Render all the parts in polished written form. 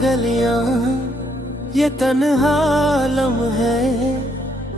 गलियां, ये तन्हा लम्हे,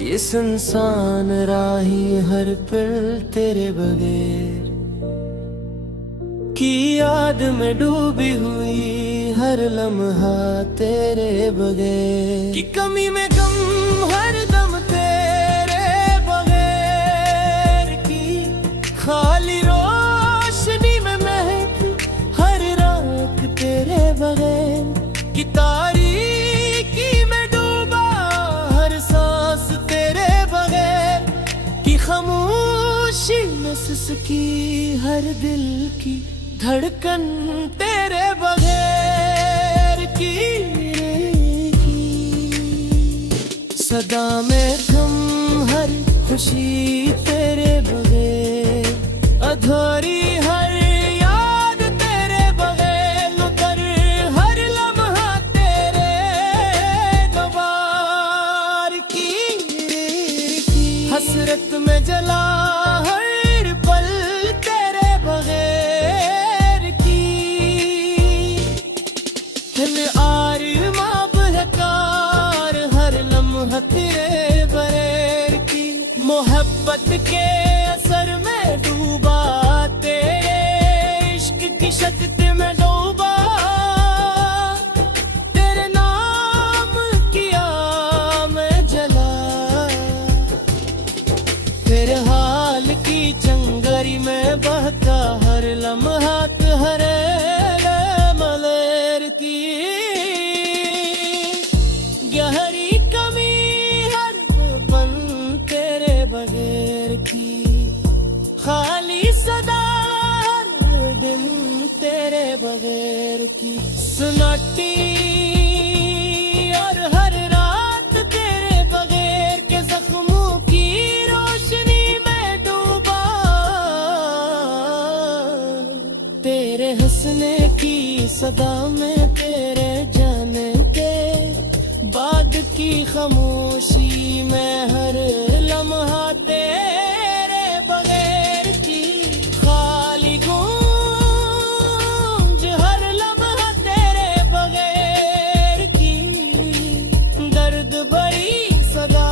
ये सुनसान राही हर पल तेरे बगैर की याद में डूबी हुई, हर लम्हा तेरे बगैर की कमी में गम, हर दम तेरे बगैर की खाली रोशनी में महक, हर रात तेरे बगैर की तारीकी में डूबा, हर सांस तेरे बगैर की खामोशी में सिसकी, हर दिल की धड़कन तेरे बगैर की सदा में थम, हर खुशी तेरे बगैर अधूरी, हर याद तेरे बगैर उतर, हर लम्हा तेरे गवार की हसरत में जला, हर पल तेरे बगैर की आरमा बहकार, हर लम्हा तेरे बगैर की मोहब्बत के असर में डूबा, तेरे इश्क की शक्ति में डूबा, तेरे नाम किया मैं जला, तेरे हाल की चंगरी में बहका, हर लम्हा हरे मलेर की गहरी कमी, हर पल तेरे बगैर की खाली सदा, हर दिन तेरे बगैर की सन्नाटी, और हर रात तेरे बगैर के जख्मों की रोशनी में डूबा, तेरे हंसने की सदा में, तेरे जाने के बाद की खामोशी में, हर लम्हा तेरे बगैर की खाली गूंज, हर लम्हा तेरे बगैर की दर्द भरी सदा,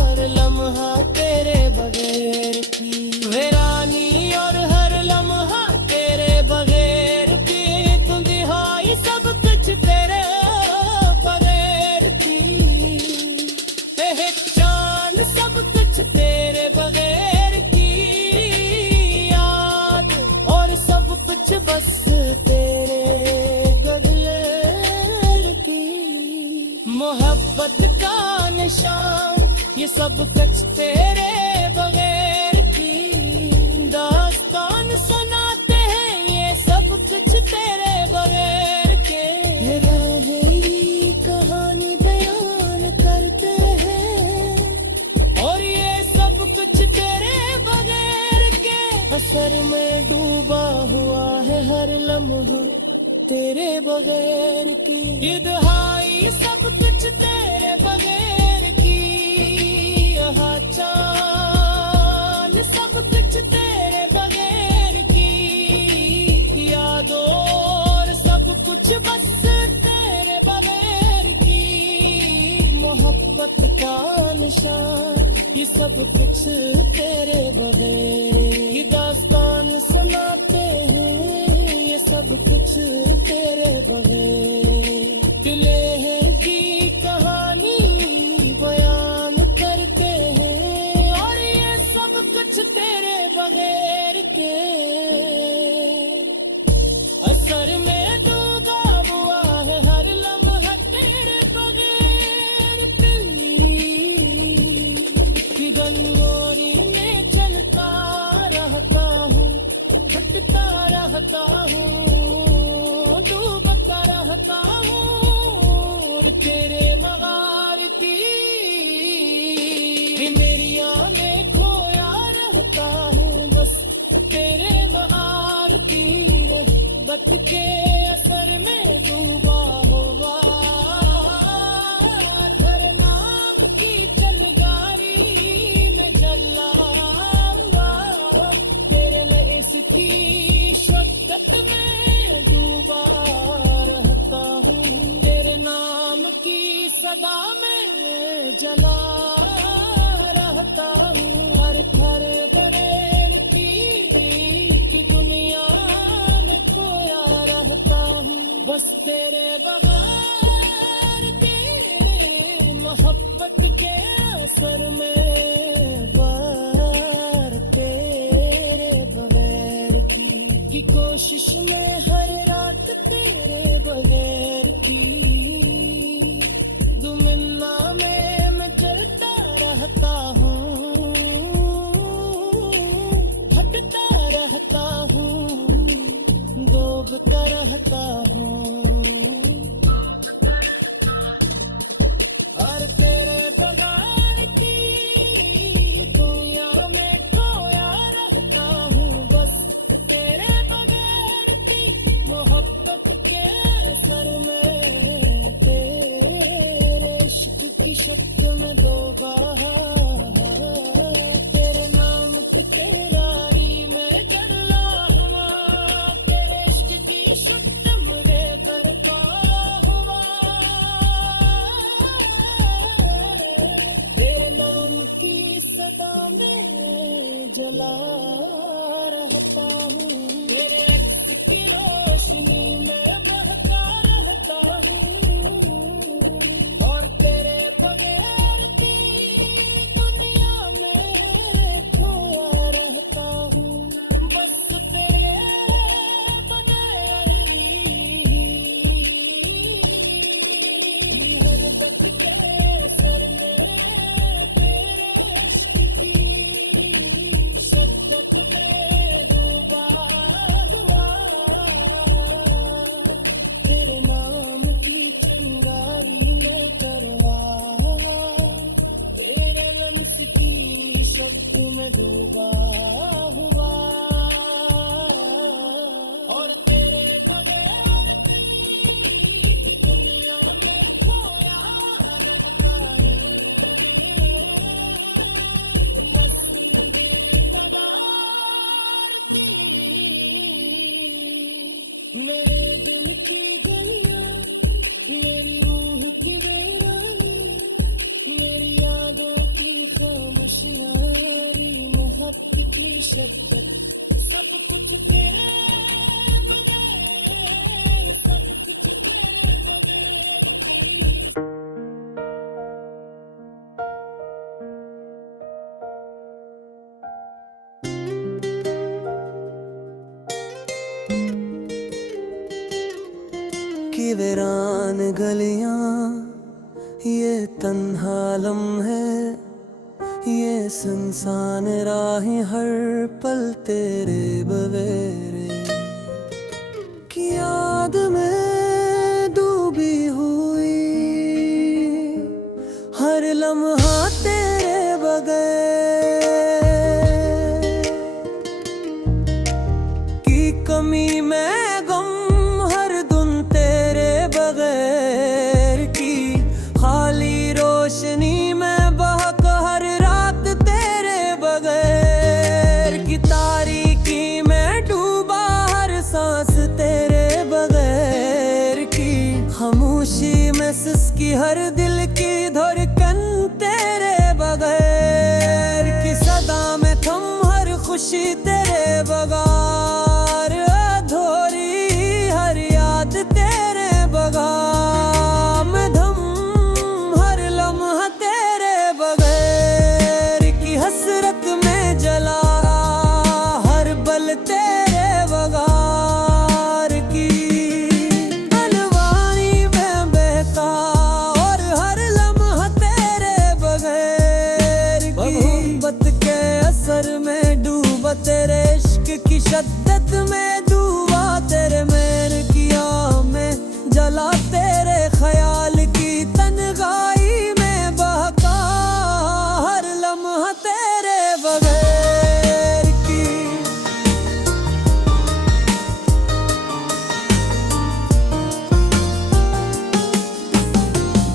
हर लम्हा तेरे बगैर की वीरानी, और हर लम्हा तेरे बगैर की तन्हाई, सब कुछ तेरे बगैर की पहचान, सब कुछ तेरे बगैर की याद, और सब कुछ बस तेरे बगैर की मोहब्बत का निशान, ये सब कुछ तेरे बगैर की दास्तान सुनाते हैं, ये सब कुछ तेरे बगैर के राहें कहानी बयान करते हैं, और ये सब कुछ तेरे बगैर के असर में डूबा हुआ है, हर लम्हा तेरे बगैर की ये दुहाई, सब कुछ तेरे बगैर की यहाँ चाल, सब कुछ तेरे बगैर की यादों, और सब कुछ बस तेरे बगैर की मोहब्बत का निशान, ये सब कुछ तेरे बगैर, ये दास्तान सुनाते हैं, ये सब कुछ तेरे बगैर, दुल्हे की कहानी बयान करते हैं, और ये सब कुछ तेरे बगैर के असर में डूबा हुआ है, हर लम्हा तेरे बगैर की गलियों में चलता रहता हूँ, भटकता रहता हूँ, डूबता रहता हूँ, और तेरे मगार की मेरिया में खोया रहता हूँ, बस तेरे मगार की बत के असर में डूबा हुआ, हर नाम की चलगारी में जला हुआ, तेरे लइस की शद्दत में डूबा रहता हूँ। सदा में जला रहता हूँ, हर घर बरेर की दुनिया में खोया रहता हूँ। बस तेरे बगैर के मोहब्बत के असर में बार तेरे बगैर की कोशिश में हर रात तेरे बगैर की दुनिया में मैं चलता रहता हूँ, भटकता रहता हूँ, डूबता रहता हूँ। और तेरे बगैर की दुनिया में खोया रहता हूँ। बस तेरे बगैर की मोहब्बत के असर में तेरे इश्क की शक्ति में डूबा, तेरे नाम की तेरारी में जला हुआ, तेरे इश्क की शक्ति मुझे कर पाया हुआ। तेरे नाम की सदा में जला रहता हूँ, तेरे अक्स की रोशनी में बहता रहता हूँ। और तेरे बगैर की दुनिया में खोया रहता हूँ। बस तेरे बनाए हर वक्त के सर में तेरे इश्क की शक्ति में डूबा हुआ, तेरे नाम की चिंगारी में करवा, तेरे लम्स की शक्ति में डूबा हुआ। और तेरे बगैर की दुनिया में खोया रहता हूँ। बस मुझे पगार थी मेरे दिल की गलियां, मेरी रूह की वीरानी, मेरी यादों की खामोशियां, मोहब्बत की शब्द, सब कुछ तेरे बगैर, सब कुछ तेरे बगैर की। कि वीरान गलियां, ये तन्हा लम्हे, ये सुनसान राहें हर पल तेरे बगैर की याद में डूबी हुई, हर लम्हा तेरे बगैर की कमी में गम, हर धुन तेरे बगैर की खाली रोशनी में बहक, हर रात तेरे बगैर की तारीकी में डूबा, हर सांस तेरे बगैर की खामोशी में सिसकी, हर दिल की धड़कन तेरे बगैर की सदा में थम, हर खुशी तेरे बगैर अधूरी, हर याद तेरे बगैर में धम, हर लम्हा तेरे बगैर की हसरत में जला, हर बल तेरे बगैर की अलवानी में बहता, और हर लम्हा तेरे बगैर की मोहब्बत के असर में डूबा, तेरे इश्क की शद्दत में डूबा, तेरे मैल की आह में जला, तेरे ख्याल की तन्हाई में बहका, हर लम्हा तेरे बगैर की।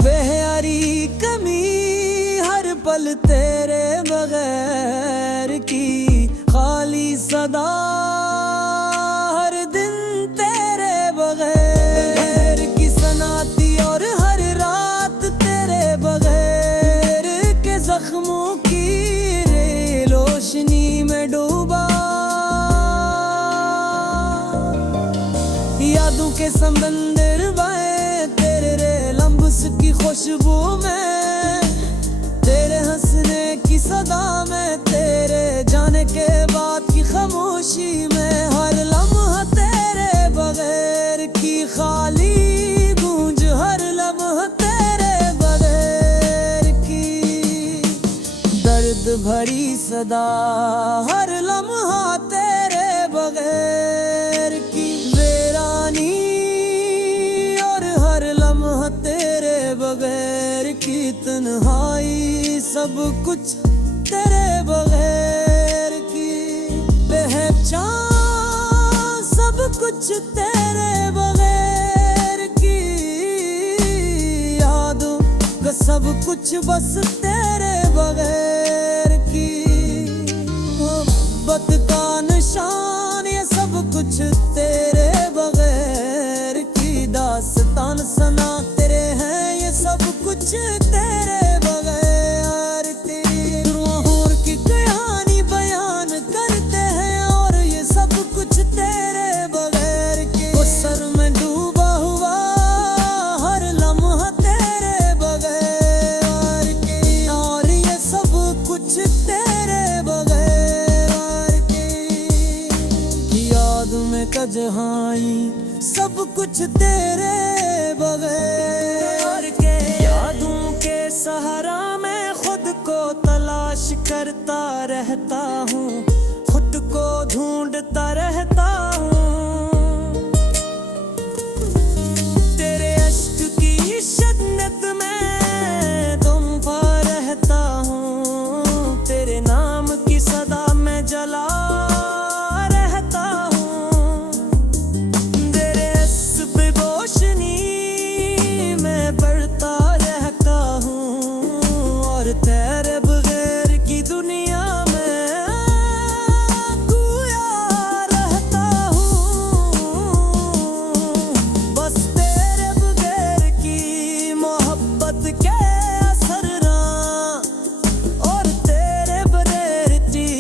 बेयारी कमी हर पल तेरे बगैर की, खाली सदा हर दिन तेरे बगैर की सनाती, और हर रात तेरे के समंदर बहे तेरे लम्स की खुशबू में, तेरे हंसने की सदा में, तेरे जाने के बाद की खामोशी में, हर लम्हा तेरे बगैर की खाली गूंज, हर लम्हा तेरे बगैर की दर्द भरी सदा, हर लम्हा तेरे बगैर की वीरानी, और हर लम्हा तेरे बगैर की तन्हाई, सब कुछ तेरे बगैर की पहचान, सब कुछ तेरे बगैर की यादों का सब कुछ बस तेरे बगैर की मोहब्बत का निशान, ये सब कुछ तेरे बगैर की दास्तान सना तेरे हैं, ये सब कुछ तेरे बगैर की रूहों की कहानी बयान करते हैं, और ये सब कुछ तेरे बगैर की वो सर में डूबा हुआ हर लम्हा तेरे बगैर की, और ये सब कुछ तेरे बगैर की याद में कजहाई, सब कुछ तेरे बगैर के यादों के सहारा मैं खुद को तलाश करता रहता हूँ, खुद को ढूंढता रहता हूँ, तेरे अश्क की शिद्दत में तुम पा रहता हूँ, तेरे नाम की सदा में जला रहता हूँ, तेरे इस बेहोशनी में बढ़ता रहता हूँ, और तेरे बगैर की दुनिया में खोया रहता हूँ, बस तेरे बगैर की मोहब्बत के असर ना, और तेरे बगैर की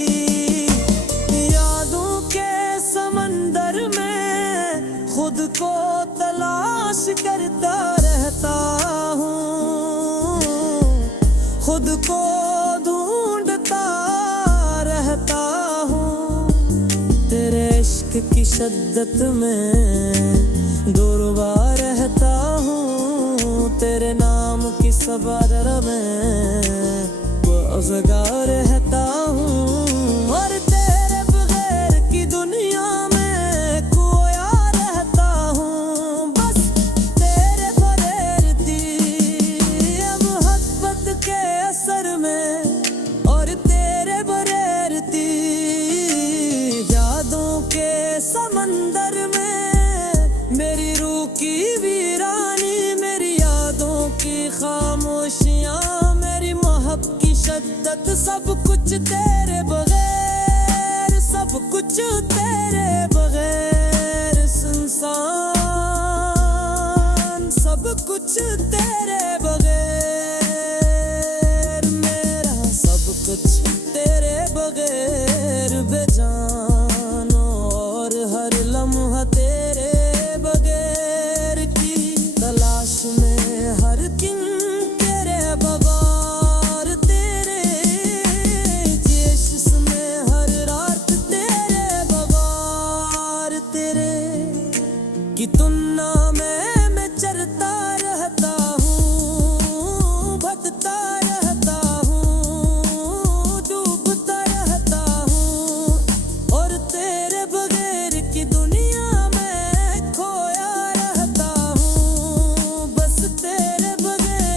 यादों के समंदर में खुद को तलाश करता रहता हूँ, खुद को ढूंढता रहता हूँ, तेरे इश्क की शिद्दत में दुर्बा रहता हूँ, तेरे नाम की सबर में बेज़गा रहता हूँ, और तेरे बगैर की दुनिया में खोया रहता हूँ, बस तेरे बगैर थी मोहब्बत के असर में, और तेरे बगैर थी यादों के समंदर में, मेरी रूह की वीरानी, मेरी यादों की खामोशियाँ, मेरी मोहब्बत की शिद्दत, सब कुछ तेरे बगैर, सब कुछ तेरे बगैर सुनसान, सब कुछ तेरे बगैर, मेरा सब कुछ तेरे बगैर बेजान, और हर लम्हा तेरे बगैर की तलाश में हर दिन तेरे बगैर, तेरे कोशिश में हर रात तेरे बगैर, तेरे की तुलना में मैं चलता रहता हूँ, भटकता रहता हूँ, डूबता रहता हूँ, और तेरे बगैर की दुनिया में खोया रहता हूँ, बस तेरे बगैर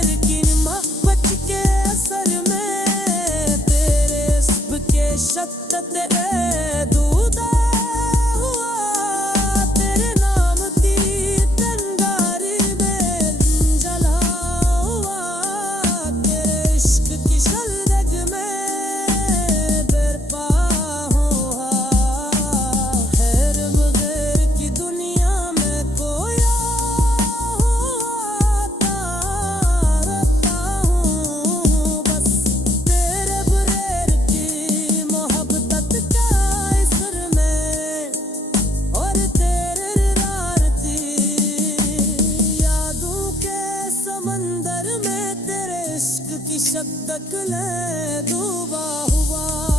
की शिद्दत ले डूबा हुआ